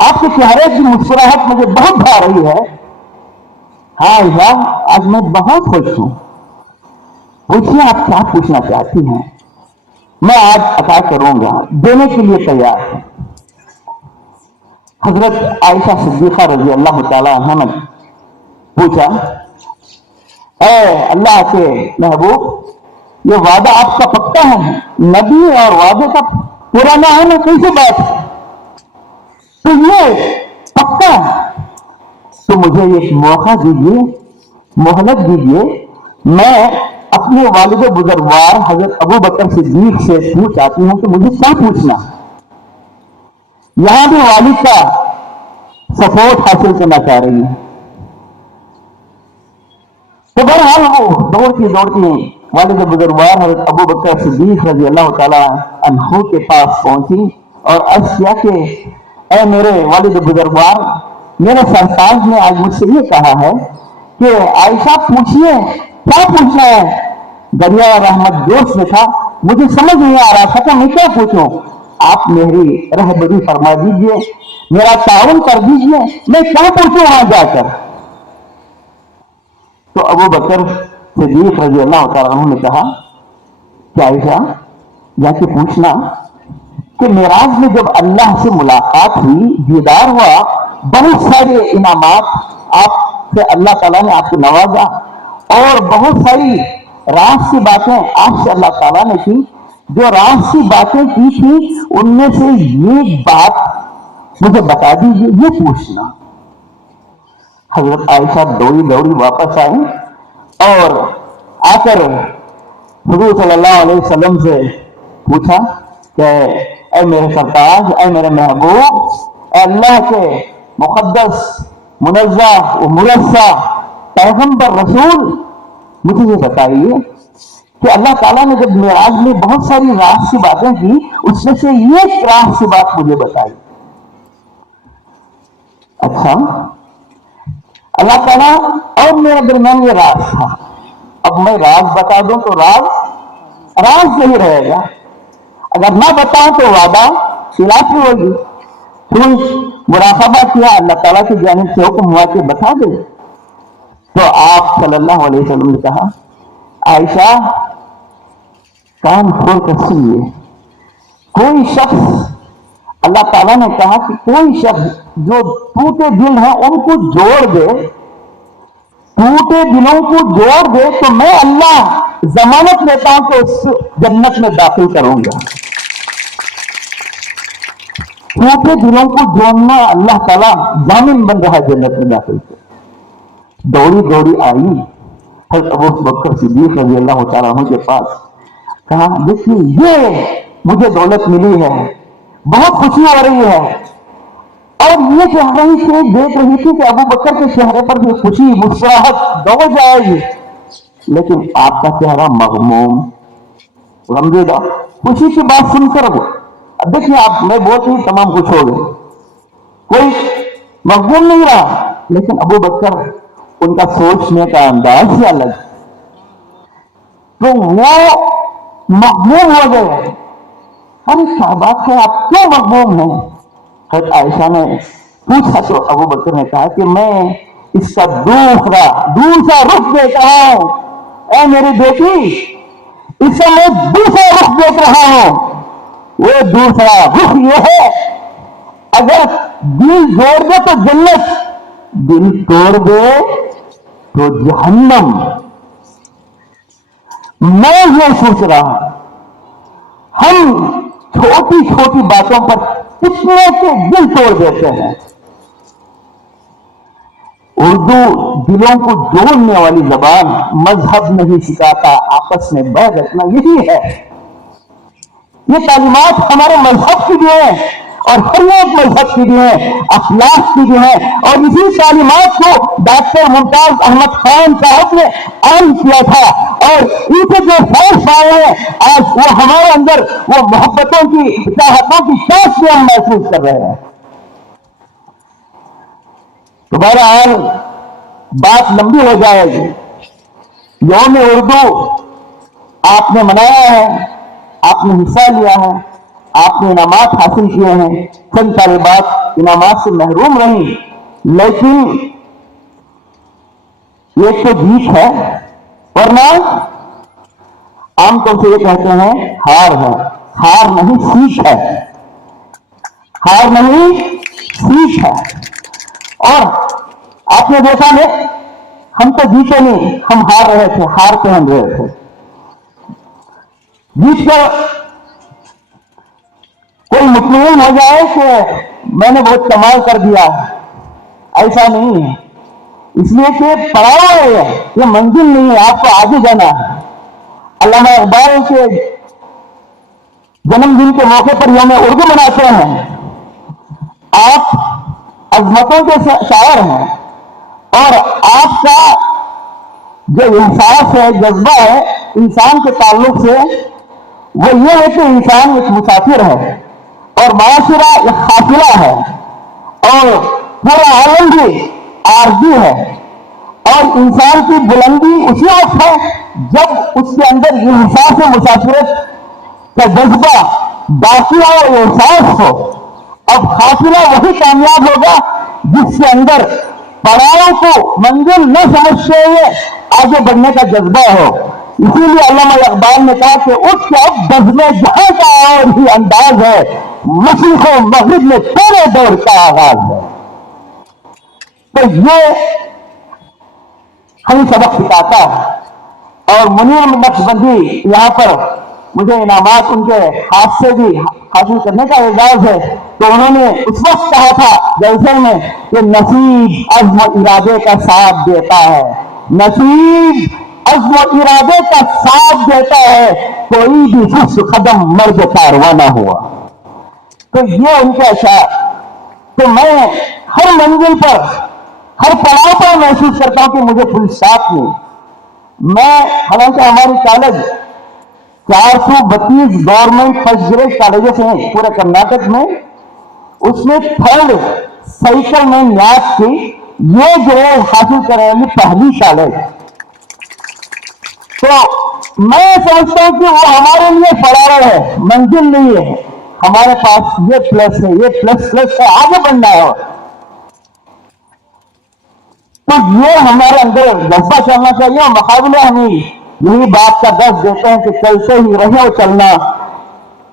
آپ کے چہرے کی مسکراہٹ مجھے بہت بھا رہی ہے۔ ہاں عائشہ آج میں بہت خوش ہوں، پوچھیے آپ کیا پوچھنا چاہتی ہیں، میں آج عطا کروں گا، دینے کے لیے تیار ہے۔ حضرت عائشہ صدیقہ رضی اللہ تعالی عنہا نے پوچھا اے اللہ کے محبوب، یہ وعدہ آپ کا پکا ہے؟ نبی اور وعدے کا پورا نہ ہونا کیسی بات ہے؟ تو یہ پکا ہے تو مجھے ایک موقع دیجیے، مہلت دیجیے، میں اپنے والد بزرگوار حضرت ابو بکر صدیق سے پوچھ آتی ہوں کہ مجھے کیا پوچھنا، یہاں بھی والد کا سپورٹ حاصل کرنا چاہ رہی ہے۔ تو بہرحال وہ دوڑتی والد بزرگوار حضرت ابو بکر صدیق رضی اللہ تعالی عنہ کے پاس پہنچی اور عرض کیا کہ اے میرے والد بزرگوار، میرے سرتاج نے آج مجھ سے یہ کہا ہے کہ عائشہ پوچھیے کیا پوچھنا ہے۔ دریا رحمت جوش میں تھا، مجھے سمجھ نہیں آ رہا تھا کہ میں کیا پوچھوں، آپ میری رہبری فرما دیجیے، میرا تعاون کر دیجیے، میں کیا پوچھوں وہاں جا کر۔ تو ابو بکر صدیق رضی اللہ تعالیٰ عنہ نے کہا کہ عائشہ جا کے پوچھنا کہ معراج میں جب اللہ سے ملاقات ہوئی، دیدار ہوا، بہت سارے انعامات آپ سے اللہ تعالیٰ نے آپ کو نوازا اور بہت ساری راز کی باتیں آپ سے اللہ تعالیٰ نے کی، جو راز کی باتیں کی تھی ان میں سے یہ بات मुझे बता दीजिए, ये पूछना। हजरत आयशा दौड़ी दौड़ी वापस आई और आकर हुजूर सल्लल्लाहु अलैहि वसल्लम से पूछा कि ऐ मेरे सरताज, ऐ मेरे महबूब, ऐ अल्लाह के मुक़द्दस मुनज़्ज़ा व मुरस्सा पैगंबर रसूल, मुझे ये बताइए कि अल्लाह ताला ने जब मेराज में बहुत सारी राज की बातें की, उसमें से एक राज की बात मुझे बताई। अच्छा, अल्लाह ताला और मेरे दरमियान ये राज था, अब मैं राज बता दूं तो राज नहीं रहेगा, अगर ना बताऊं तो वादा खिलाफी होगी। फिर मुराकाबा किया, अल्लाह ताला की जानिब से हुक्म हुआ कि बता दे। तो आप सल्लल्लाहु अलैहि वसल्लम ने कहा, आयशा कान खोल कर सुनिए, कोई शख्स, अल्लाह ताला ने कहा कि कोई शख्स जो टूटे दिल है उनको जोड़ दे, टूटे दिलों को जोड़ दे, तो मैं अल्लाह जमानत लेता हूं कि उसको जन्नत में दाखिल करूंगा। टूटे दिलों को जोड़ना अल्लाह ताला जामिन बन रहा है जन्नत में दाखिल कर। दौड़ी दौड़ी आई हज़रत अबू बकर सिद्दीक़ रज़ी अल्लाह तआला अन्हु के पास, कहा देखिए ये मुझे दौलत मिली है, बहुत खुशी हो रही है। और ये कह रही थी, देख रही थी कि अबू बकर के चेहरे पर भी खुशी मुस्कुराहट दौड़ जाएगी, लेकिन आपका चेहरा मगमूम गमज़दा। खुशी की बात सुनकर अब देखिए आप, मैं बोलती हूँ तमाम खुश हो गए, कोई मगमूम नहीं रहा, लेकिन अबू बकर उनका सोचने का अंदाज ही अलग, तो वो मगमूम हो गए। अरे क्या बात है, आप क्यों मगमूम हैं? हज़रत आयशा ने पूछा तो अबू बकर ने कहा कि मैं इसका दूसरा रुख देख रहा हूं। ऐ मेरी बेटी, इससे मैं दूसरा रुख देख रहा हूं। वो दूसरा रुख ये है, अगर दिल जोड़ दे तो जन्नत, दिल तोड़ दे तो जहन्नम। मैं ये सोच रहा हूं, हम छोटी छोटी बातों पर कितने के दिल तोड़ देते हैं। उर्दू दिलों को जोड़ने वाली जबान, मजहब नहीं सिखाता आपस में बैर रखना, यही है। ये तालीमात हमारे मजहब की भी है और हर एक मजहब की भी है, अखलाक की भी है, और इसी तालीमात को डॉक्टर मुमताज अहमद खान साहब ने आम किया था, और इनके जो फैस आए हैं आज वो हमारे अंदर वो मोहब्बतों की, चाहतों की सांस से हम महसूस कर रहे हैं। तो बहरहाल बात लंबी हो जाएगी। यौम उर्दू आपने मनाया है, आपने हिस्सा लिया है, आपने इनामात हासिल किए हैं, चंद तालिबात इनामात से महरूम रही, लेकिन ये तो जीत है, वरना आमतौर से ये कहते हैं हार है। हार नहीं सीख है, हार नहीं सीख है। और आपने देखा नहीं, हम तो जीते नहीं, हम हार रहे थे, हार पहन रहे थे। जीत कर कोई मुतमईन हो जाए कि मैंने बहुत कमाल कर दिया, ऐसा नहीं है। इसलिए कि पड़ाव है, ये मंजिल नहीं है, आपको आगे जाना है। अल्लामा इकबाल के जन्मदिन के मौके पर यौम उर्दू मनाते हैं। आप अजमतों के शायर हैं, और आपका जो इंसाफ है, जज्बा है इंसान के ताल्लुक से, वो ये है कि इंसान एक मुसाफिर है और माशरा एक काफिला है, और पूरा आलम भी आरजी है। और इंसान की बुलंदी उसी वक्त है जब उसके अंदर इंसाफ और मुसाफिरत का जज्बा दाखिला और एहसास हो। अब काफिला वही कामयाब होगा जिसके अंदर पड़ाव को मंजिल न समझते हुए आगे बढ़ने का जज्बा हो। इसीलिए अल्लामा इकबाल ने कहा कि उठ के अब बज़्म जहां का और ही अंदाज है, मशरिक़ और मग़रिब में तेरे दौर का आगाज है। तो ये हमें सबक सिखाता है। और मुनीर नक्शबंदी यहाँ पर मुझे इनामात उनके हाथ से भी हासिल करने का एजाज है, तो उन्होंने उस वक्त कहा था जलसे में कि नसीब अज़्म इरादे का साथ देता है, नसीब अज़्म इरादे का साथ देता है, कोई भी सुस्त कदम मर्द कारवां ना हुआ। तो ये उनके अशार, तो मैं हर मंजिल पर, हर पड़ाव पर महसूस करता हूं कि मुझे फुल स्टॉप नहीं। मैं, हालांकि हमारी college 432 government first grade colleges हैं पूरे कर्नाटक में, उसमें थर्ड साइकिल में न्यास की ये जो है हासिल करने वाली पहली कॉलेज। तो मैं समझता हूं कि वो हमारे लिए पड़ाव है, मंजिल नहीं है। हमारे पास ये प्लस है, ये प्लस प्लस है, आगे बढ़ना है। तो ये हमारे अंदर जज्बा चलना चाहिए और मुकाबले हमें यही बात का दर्ज देते हैं कि चलते ही रहो चलना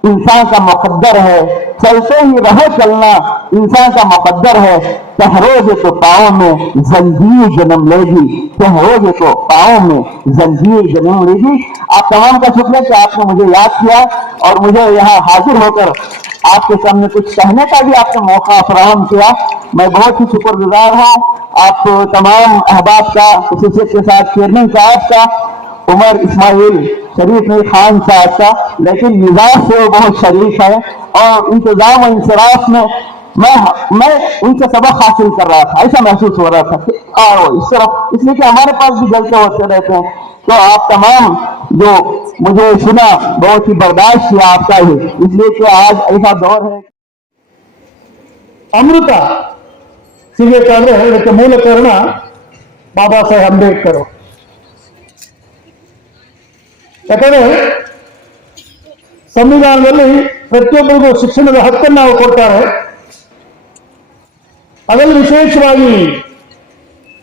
इंसान का मुकद्दर है, चलते ही रहो चलना इंसान का मुकद्दर है, ठहरोगे तो पाँव में जंजीर जन्म लेगी, ठहरोगे तो पाँव में जंजीर जन्म लेगी। आप तमाम का शुक्रिया कि आपने मुझे याद किया और मुझे यहाँ हाजिर होकर आपके सामने कुछ कहने का भी आपने मौका फराहम किया। मैं बहुत ही शुक्रगुजार हूँ आप तमाम अहबाब का, खुसूसियत के साथ चेयरमैन साहब का, उमर इस्माइल शरीफ नहीं खान साहब का, लेकिन मिजाज से वो बहुत शरीफ है और इंतजाम और इंसराफ में मैं उनसे सबक हासिल कर रहा था, ऐसा महसूस हो रहा था कि आओ इस तरफ, इसलिए कि हमारे पास भी जलसे होते रहते हैं। तो आप तमाम जो मुझे सुना बहुत ही बर्दाश्त किया आपका ही, इसलिए कि आज ऐसा दौर है। ಅಮೃತ ಸಿಗಬೇಕಾದ್ರೆ ಇದಕ್ಕೆ ಮೂಲ ಕಾರಣ ಬಾಬಾ ಸಾಹೇಬ್ ಅಂಬೇಡ್ಕರ್. ಯಾಕಂದ್ರೆ ಸಂವಿಧಾನದಲ್ಲಿ ಪ್ರತಿಯೊಬ್ಬರಿಗೂ ಶಿಕ್ಷಣದ ಹಕ್ಕನ್ನು ನಾವು ಕೊಡ್ತಾರೆ. ಅದರಲ್ಲಿ ವಿಶೇಷವಾಗಿ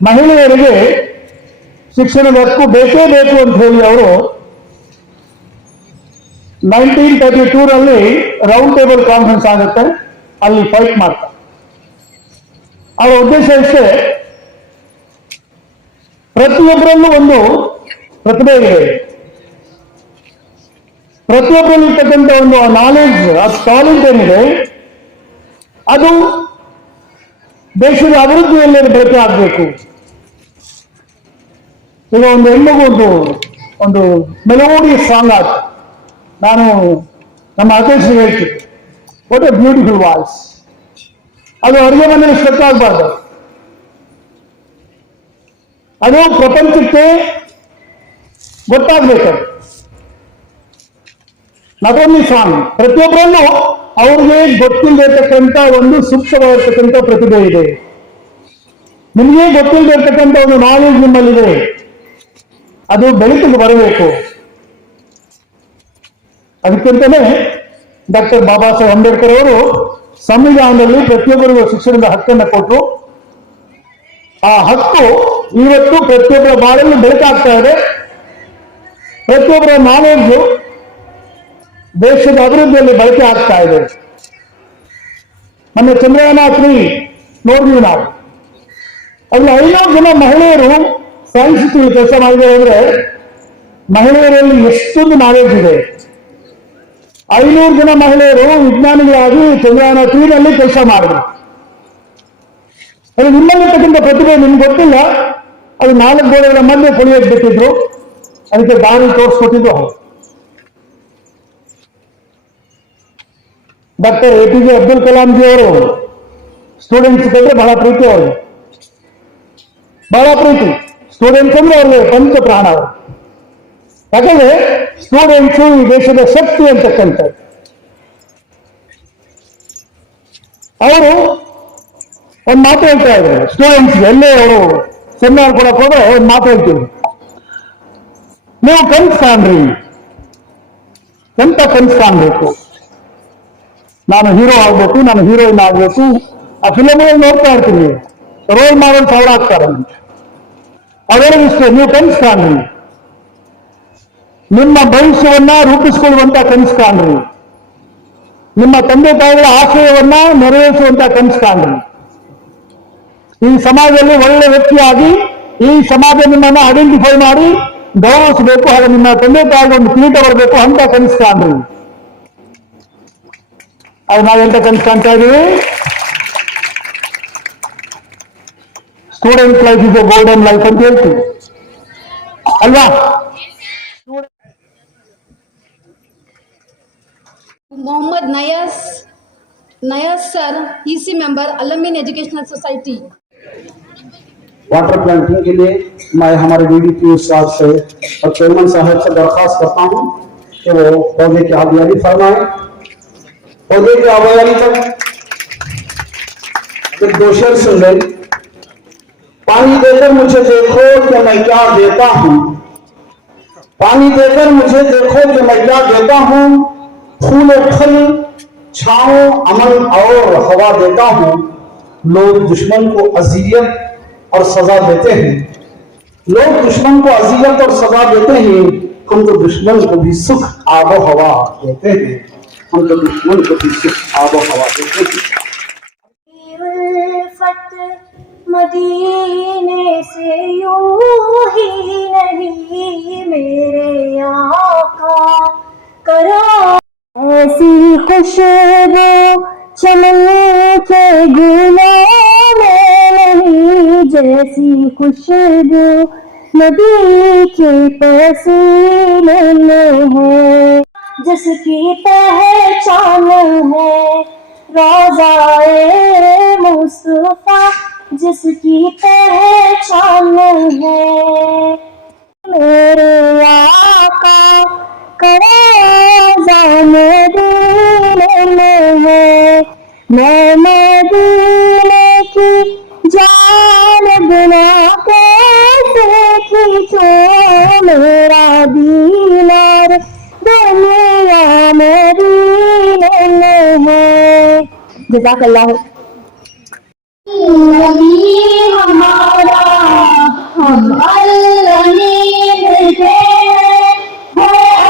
ಮಹಿಳೆಯರಿಗೆ ಶಿಕ್ಷಣದ ಹಕ್ಕು ಬೇಕೇ ಬೇಕು ಅಂತ ಹೇಳಿ ಅವರು 1932ರಲ್ಲಿ ರೌಂಡ್ ಟೇಬಲ್ ಕಾನ್ಫರೆನ್ಸ್ ಆಗುತ್ತೆ, ಅಲ್ಲಿ ಫೈಟ್ ಮಾಡ್ತಾರೆ. ಅವರ ಉದ್ದೇಶ ಇಷ್ಟೇ, ಪ್ರತಿಯೊಬ್ಬರಲ್ಲೂ ಒಂದು ಪ್ರತಿಭೆ ಇದೆ, ಪ್ರತಿಯೊಬ್ಬರಲ್ಲಿ ಇರ್ತಕ್ಕಂಥ ಒಂದು ನಾಲೆಡ್ಜ್, ಅದು ಟ್ಯಾಲೆಂಟ್ ಏನಿದೆ ಅದು ದೇಶದ ಅಭಿವೃದ್ಧಿಯಲ್ಲಿ ಬಳಕೆ ಆಗಬೇಕು. ಈಗ ಒಂದು ಹೆಣ್ಮಗು ಒಂದು ಮೆಲೋಡಿ ಸಾಂಗ್ ಆಗ, ನಾನು ನಮ್ಮ ಅಧ್ಯಕ್ಷರು ಹೇಳ್ತೀನಿ, ವಾಟ್ ಎ ಬ್ಯೂಟಿಫುಲ್ ವಾಯ್ಸ್, ಅದು ಅಡುಗೆ ಮನೆಯಲ್ಲಿ ಸ್ಟಕ್ ಆಗಬಾರ್ದು, ಅದು ಪ್ರಪಂಚಕ್ಕೆ ಗೊತ್ತಾಗಬೇಕು. ನಾಟ್ ಓನ್ಲಿ ಸಾಂಗ್, ಪ್ರತಿಯೊಬ್ಬರಲ್ಲೂ ಅವ್ರಿಗೆ ಗೊತ್ತಿಲ್ಲದಿರ್ತಕ್ಕಂಥ ಒಂದು ಸೂಕ್ಷ್ಮವಾಗಿರ್ತಕ್ಕಂಥ ಪ್ರತಿಭೆ ಇದೆ, ನಿಮಗೆ ಗೊತ್ತಿಲ್ಲದಿರ್ತಕ್ಕಂಥ ಒಂದು ನಾಲೆಜ್ ನಿಮ್ಮಲ್ಲಿದೆ, ಅದು ಬೆಳಕಿಗೆ ಬರಬೇಕು. ಅದಕ್ಕಿಂತಲೇ ಡಾಕ್ಟರ್ ಬಾಬಾ ಸಾಹೇಬ್ ಅಂಬೇಡ್ಕರ್ ಅವರು ಸಂವಿಧಾನದಲ್ಲಿ ಪ್ರತಿಯೊಬ್ಬರಿಗೂ ಶಿಕ್ಷಣದ ಹಕ್ಕನ್ನು ಕೊಟ್ಟು, ಆ ಹಕ್ಕು ಇವತ್ತು ಪ್ರತಿಯೊಬ್ಬರ ಬಾಳಲ್ಲಿ ಬೆಳಕಾಗ್ತಾ ಇದೆ. ಪ್ರತಿಯೊಬ್ಬರ ನಾಲೆಡ್ಜು ದೇಶದ ಅಭಿವೃದ್ಧಿಯಲ್ಲಿ ಬಳಕೆ ಆಗ್ತಾ ಇದೆ. ನಮ್ಮ ಚಂದ್ರಯಾನ 3 ನೋಡಿದ್ವಿ ನಾವು, ಅಲ್ಲಿ 500 ಜನ ಮಹಿಳೆಯರು ಸೈನ್ಸ್ ಕೆಲಸ ಮಾಡಿದ್ದಾರೆ. ಅಂದ್ರೆ ಮಹಿಳೆಯರಲ್ಲಿ ಎಷ್ಟೊಂದು ನಾಲೆಡ್ಜ್ ಇದೆ. 500 ಜನ ಮಹಿಳೆಯರು ವಿಜ್ಞಾನಿಗಳಾಗಿ ಚಂದ್ರಯಾನ 3ನಲ್ಲಿ ಕೆಲಸ ಮಾಡಿದ್ರು. ಅದು ನಿಮ್ಮಲ್ಲಿರ್ತಕ್ಕಂಥ ಪ್ರತಿಭೆ ನಿಮ್ಗೆ ಗೊತ್ತಿಲ್ಲ, ಅದು 4 ಗೋಡೆಗಳ ಮಧ್ಯೆ ಪುಳಿಯೋದು ಬಿಟ್ಟಿದ್ರು, ಅದಕ್ಕೆ ದಾರಿ ತೋರಿಸ್ಕೊಟ್ಟಿದ್ದು ಡಾಕ್ಟರ್ APJ ಅಬ್ದುಲ್ ಕಲಾಂ ಜಿ ಅವರು. ಸ್ಟೂಡೆಂಟ್ಸ್ ಕಂಡ್ರೆ ಬಹಳ ಪ್ರೀತಿ, ಅವರು ಬಹಳ ಪ್ರೀತಿ. ಸ್ಟೂಡೆಂಟ್ಸ್ ಅಂದ್ರೆ ಅವ್ರಿಗೆ ಪಂಚ ಪ್ರಾಣ. ಅವರು ಯಾಕಂದ್ರೆ ಸ್ಟೂಡೆಂಟ್ಸು ಈ ದೇಶದ ಶಕ್ತಿ ಅಂತಕ್ಕಂಥದ್ದು. ಅವರು ಒಂದು ಮಾತು ಹೇಳ್ತಾ ಇದ್ರು ಸ್ಟೂಡೆಂಟ್ಸ್, ಎಲ್ಲೇ ಅವರು ಸೆಮಿನಾರ್ ಕೊಡಕ್ ಹೋದ್ರೆ ಒಂದು ಮಾತು ಹೇಳ್ತೀವಿ, ನೀವು ಕನ್ಸು ಕಾಣ್ರಿ, ಎಂತ ಕನ್ಸು ಕಾಣ್ಬೇಕು, ನಾನು ಹೀರೋ ಆಗ್ಬೇಕು, ನಾನು ಹೀರೋಯಿನ್ ಆಗ್ಬೇಕು. ಆ ಫಿಲಮ್ಗಳಲ್ಲಿ ನೋಡ್ತಾ ಇರ್ತೀನಿ, ರೋಲ್ ಮಾಡೆಲ್ಸ್ ಅವರಾಗ್ತಾರೆ. ಅವರಿಗೆ ಇಷ್ಟೇ, ನೀವು ಕನ್ಸು ಕಾಣ್ರಿ, ನಿಮ್ಮ ಭವಿಷ್ಯವನ್ನ ರೂಪಿಸಿಕೊಳ್ಳುವಂತ ಕನಸು ಕಾಣ್ರಿ, ನಿಮ್ಮ ತಂದೆ ತಾಯಿಗಳ ಆಶಯವನ್ನ ನೆರವೇರಿಸುವಂತ ಕನಸು ಕಾಣ್ರಿ. ಈ ಸಮಾಜದಲ್ಲಿ ಒಳ್ಳೆ ವ್ಯಕ್ತಿಯಾಗಿ ಈ ಸಮಾಜ ನಿಮ್ಮನ್ನು ಐಡೆಂಟಿಫೈ ಮಾಡಿ ಗೌರವಿಸಬೇಕು. ಹಾಗೆ ನಿಮ್ಮ ತಂದೆ ತಾಯಿಗೆ ಒಂದು ಕಿರೀಟ ಬರಬೇಕು ಅಂತ ಕನಸು ಕಾಣ್ರಿ. ಅದು ನಾವೆಂತ ಕನಸು ಕಾಣ್ತಾ ಇದೀವಿ? Student life is A golden life ಅಂತ ಹೇಳ್ತೀವಿ ಅಲ್ವಾ? मोहम्मद नयस sir, EC member, Al-Amin Educational Society. Water planting के लिए मैं हमारे DDPO साहब से और चेयरमैन साहब से दरख्वास्त करता हूं कि वो पौधे की आबियारी फरमाएं। पौधे की आबियारी तक एक दो शेर सुन ले। पानी देकर मुझे देखो कि मैं क्या देता हूं, पानी देकर मुझे देखो कि मैं क्या देता हूं, फूल और फल, छांव, अमल और हवा देता हूं। लोग दुश्मन को अजियत और सजा देते हैं, लोग दुश्मन को अजियत और सजा देते हैं, हम तो दुश्मन को भी सुख आबो हवा देते हैं, हम तो दुश्मन को भी सुख आबो हवा देते हैं। मदीने से यूं ही नहीं मेरे आका करा ऐसी खुशबू चमन के गुलों में नहीं जैसी खुशबू नबी के पसीने में है, जिसकी पहचान है रोज़ाए मुस्तफा, जिसकी पहचान है मेरे आका कराज़ा मदीने में है। मैं मदीने की जान बिना कैसे खींचूं मेरा दीनार दुनिया मदीने में है। जज़ाकल्लाह। नबी हमारा हम अल-अमीन के है,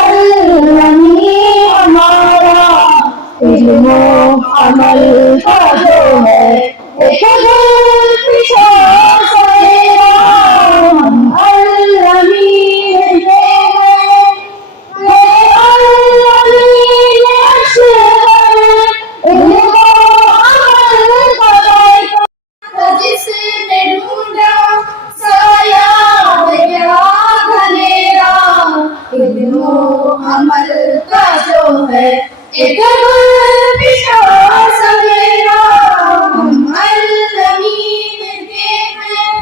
अल-अमीन हमारा इल्म अमल का जो है, एक दिल पीछा सवेरा हम अल-अमीन के हैं, अल-अमीन अशहर इल्म अमल का जिसने ढूंढा साया गया घनेरा, इल्मो अमल का जो है एक पिछा सवेरा हम अल-अमीन के हैं।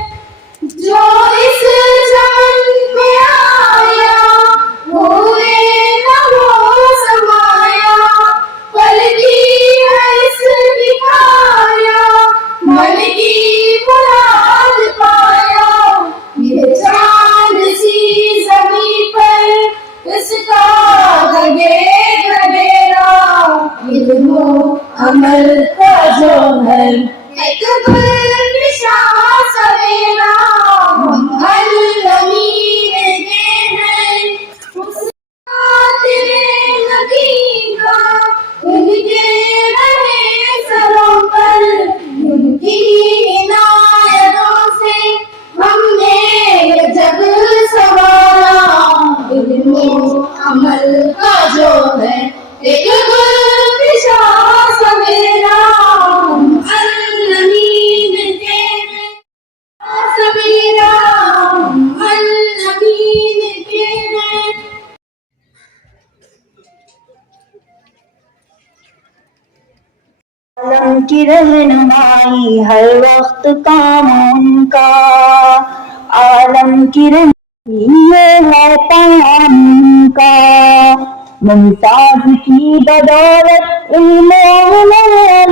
जो इस चमन में आया भूले न वो समाया, पल की है इसकी काया, मन की मुराद पाया। ये चांद सी ज़मीं पर इसका लगे गडेरा, इल्मो अमल का जो है एक गुलशन सवेरा हम अल-अमीन के हैं। तेरे नबी का उनके रहे सरों पर, उनकी इनायतों से हमने ये जग संवारा, इल्मो अमल का जो है एक गुलशन सवेरा हम अल-अमीन के हैं। सवेरा हम अल-अमीन के हैं। आलम की रहनुमाई हर वक्त काम उनका, आलम की रहनुमाई ये है काम उनका। मुमताज की बदौलत इल्मे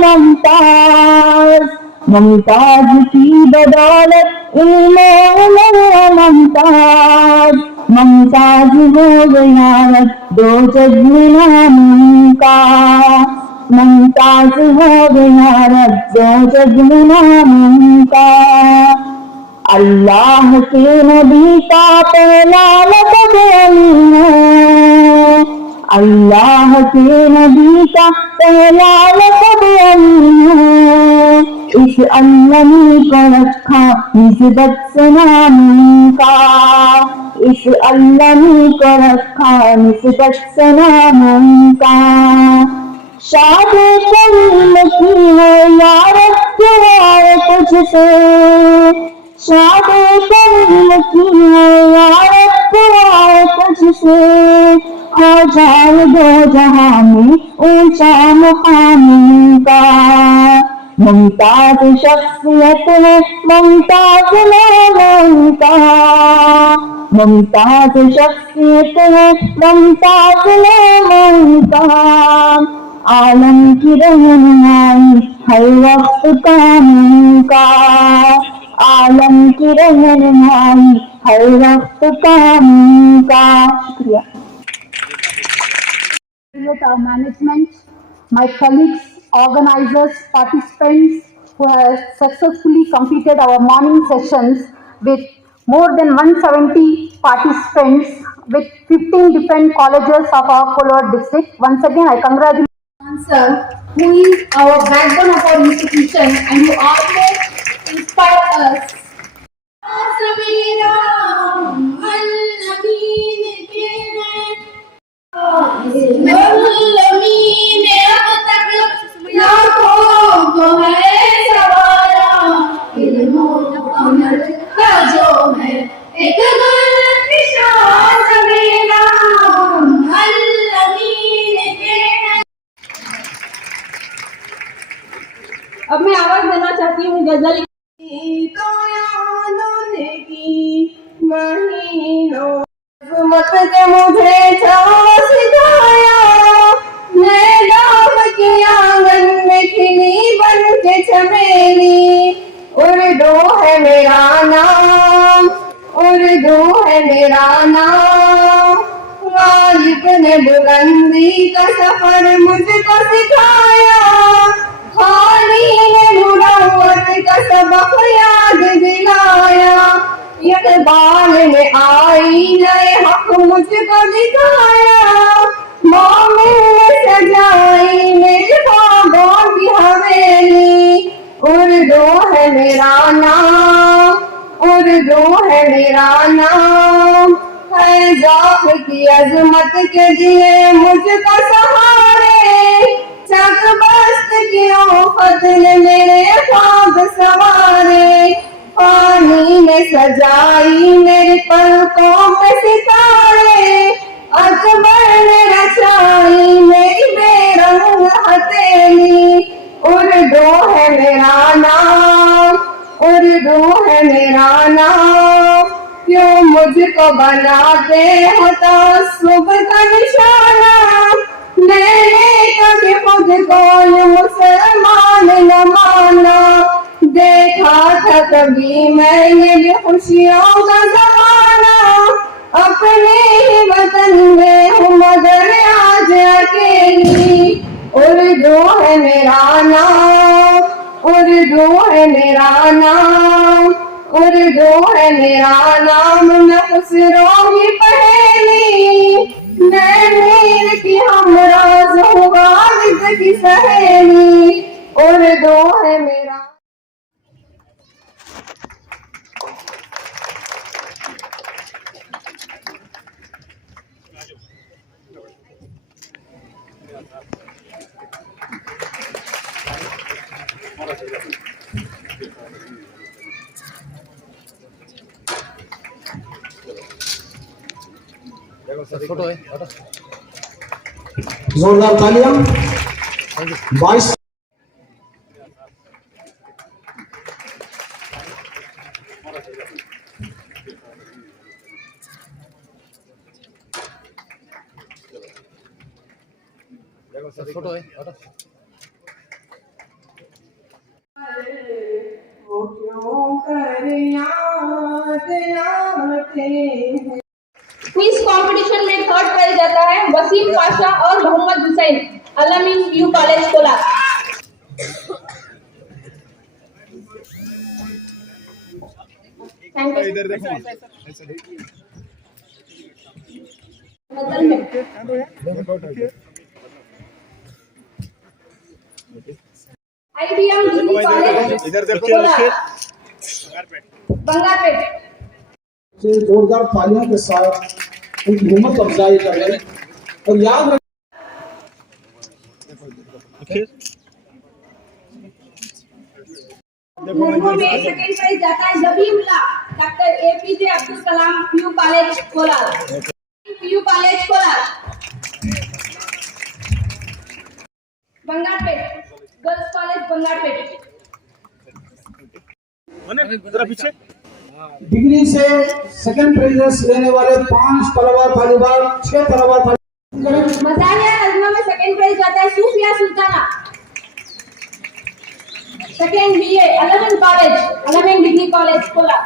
मुमताज, मुमताज की बदौलत इल्मे मुमताज, मुमताज हो गया दो जग में नाम उनका, मुमताज हो गया रब दो जग में नाम उनका। अल्लाह के नबी का पहला लक़ब अली है, अल्लाह के नबी का पहला लक़ब अली है। इस अल्लामी को रखा निस्बत से नाम उनका, इस अल्लामी को रखा निस्बत से नाम उनका। शादी करीम की है यार तुम्हारे तुझसे, शादी करीम की है यार तुम्हारे तुझसे। आ जाए दो जहां में ऊंचा मुकाम उनका। मुमताज शख्सियत है मुमताज नाम उनका। मुमताज शख्सियत है मुमताज नाम उनका। आलम की रहनुमाई हर वक्त काम उनका। आलम की रहनुमाई हर वक्त काम उनका। शुक्रिया। Our management, my colleagues, organizers, participants who have successfully completed our morning sessions with more than 170 participants with 15 different colleges of our Kolwar district. Once again, I congratulate Sir, who is our backbone of our institution and who always inspire us. अब मैं आवाज देना चाहती हूँ गजल मत के मुझे सिखाया, मैं डाब की आंगन में खिली बन के चमेली। उर्दू है मेरा नाम, उर्दू है मेरा नाम। गालिब ने बुलंदी का सफर मुझको सिखाया, खाली ने मुरव्वत का सबक याद दिलाया। इकबाल ने आईने हक मुझको दिखाया, मोमिन ने सजाई मेरे ख्वाबों की हवेली। उर्दू है मेरा नाम, उर्दू है मेरा नाम। है ज़ौक़ की अज़मत के दिए मुझको सहारे, चक बस्त की उफ़त ने मेरे ख्वाब सवारे। पानी ने सजाई मेरी पलकों पे सितारे, अकबर ने रचाई मेरी बेरंग हथेली। उर्दू है मेरा नाम, उर्दू है मेरा नाम। क्यों मुझको बनाते हो तासुब का निशाना, मैंने कभी खुद को यूं मुसलमान न माना। देखा था कभी मैंने भी खुशियों का ज़माना, अपने ही वतन में हूँ मगर आज अकेली। उर्दू है मेरा नाम, उर्दू है मेरा नाम। उर्दू है मेरा नाम, मैं खुसरो की पहेली। मैं मीर की हमराज़ हूँ गालिब की सहेली। उर्दू है मेरा। जोरदार तालियां। 22 वो क्यों कर याद आते हैं। क्विज कंपटीशन में थर्ड प्राइज जाता है वसीम पाशा और Mohammad Hussain, Alameen U college Kolar. Thank you. IBM degree college Kolar, Bangarpet. से जोरदार तालियों के साथ उनकी हिम्मत अफजाई करें और याद रखें नजमों में सेकंड प्राइज जाता है Zabiullah doctor APJ Abdul Kalam PU college Kolar. PU college Kolar. Bangarpet girls college Bangarpet. Degree से सेकंड प्राइजेस लेने वाले 5 तलबा तालिबात 6 तलबा मजालिया नजमा में सेकंड प्राइज जाता है सूफिया Sultana second BA अलमन college अलमन degree college Kolar.